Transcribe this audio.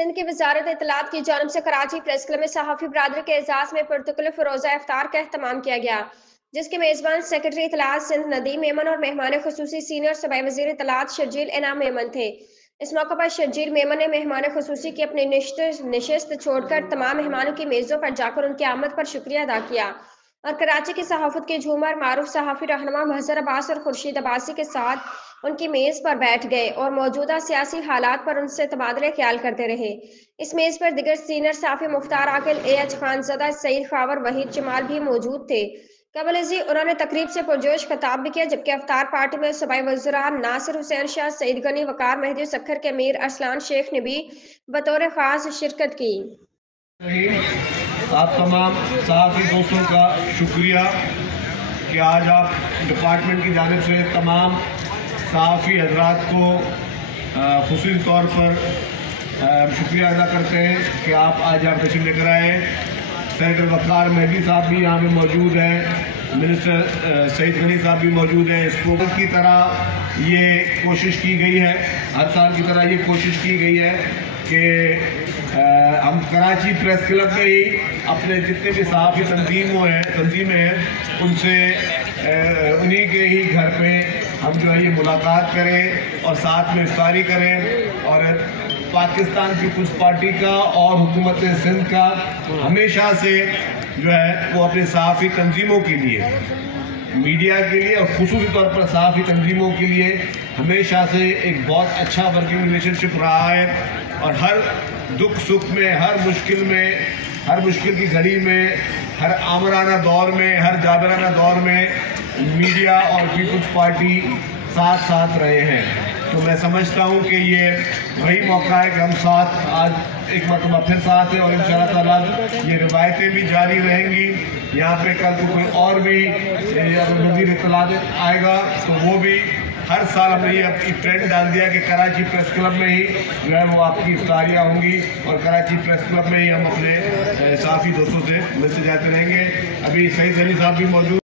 सिंध की वजारत इत्तलात की जानिब से कराची प्रेस क्लब में सहाफ़ी बरादरी के एजाज़ में पुरतकल्लुफ़ फ़िरोज़ा इफ्तार का एहतमाम किया गया, जिसके मेज़बान सेक्रेटरी इत्तलात सिंध नदीम मेमन और मेहमान खुसूसी सीनियर सूबाई वज़ीर इत्तलात शर्जील इनाम मेमन थे। इस मौके पर शर्जील मेमन ने मेहमान खुसूसी की अपनी नशिस्त छोड़कर तमाम मेहमानों की मेज़ों पर जाकर उनकी आमद पर शुक्रिया अदा किया और कराची की सहाफ़त के झूमर मारूफ सहाफ़ी रहनुमा महज़र अब्बास और खुर्शीद अब्बासी के साथ उनकी मेज़ पर बैठ गए और मौजूदा सियासी हालात पर उनसे तबादले ख्याल करते रहे। इस मेज़ पर दिगर सीनियर सहाफ़ी मुख्तार आकिल, एएच खानज़दा, सईद खावर, वहीद जमाल भी मौजूद थे। कबल जी उन्होंने तकरीब से पुरजोश खिताब भी किया, जबकि अफ्तार पार्टी में सूबाई वज़ीरान नासिर हुसैन शाह, सईद गनी, वकार मेहदी सक्खर के अमीर अरसलान शेख ने भी बतौर ख़ास शिरकत की। आप तमाम सहाफ़ी दोस्तों का शुक्रिया कि आज आप डिपार्टमेंट की जानिब से तमाम सहाफ़ी हजरात को ख़ुसूसी तौर पर शुक्रिया अदा करते हैं कि आप आज यहाँ तशरीफ़ लेकर आए। सैयद वकार मेहदी साहब भी यहाँ पे मौजूद हैं, मिनिस्टर सईद गनी साहब भी मौजूद हैं। इस प्रोग्राम की तरह ये कोशिश की गई है, हर साल की तरह ये कोशिश की गई है कि हम कराची प्रेस क्लब में ही अपने जितने भी सहाफ़ी तंजीमें हैं उनसे उन्हीं के ही घर पे हम जो है ये मुलाकात करें और साथ में इफ्तारी करें। और पाकिस्तान पीपुल्स पार्टी का और हुकूमत सिंध का हमेशा से जो है वो अपने सहाफ़ी तंजीमों के लिए, मीडिया के लिए और खुसूसी तौर पर सहाफ़ी तंजीमों के लिए हमेशा से एक बहुत अच्छा वर्किंग रिलेशनशिप रहा है। और हर दुख सुख में, हर मुश्किल की घड़ी में, हर आमराना दौर में, हर जाबराना दौर में मीडिया और पीपुल्स पार्टी साथ साथ रहे हैं। तो मैं समझता हूँ कि ये वही मौका है कि हम साथ आज एक मरतबा फिर साथ हैं और इंशाअल्लाह ताला ये रिवायतें भी जारी रहेंगी। यहाँ पे कल को कोई और भी वज़ीर इत्तलात आएगा तो वो भी हर साल हमने ये अपनी ट्रेंड डाल दिया कि कराची प्रेस क्लब में ही जो है वो आपकी इफ्तारियाँ होंगी और कराची प्रेस क्लब में ही हम अपने सहाफ़ी दोस्तों से मिलते जाते रहेंगे। अभी सईद गनी साहब भी मौजूद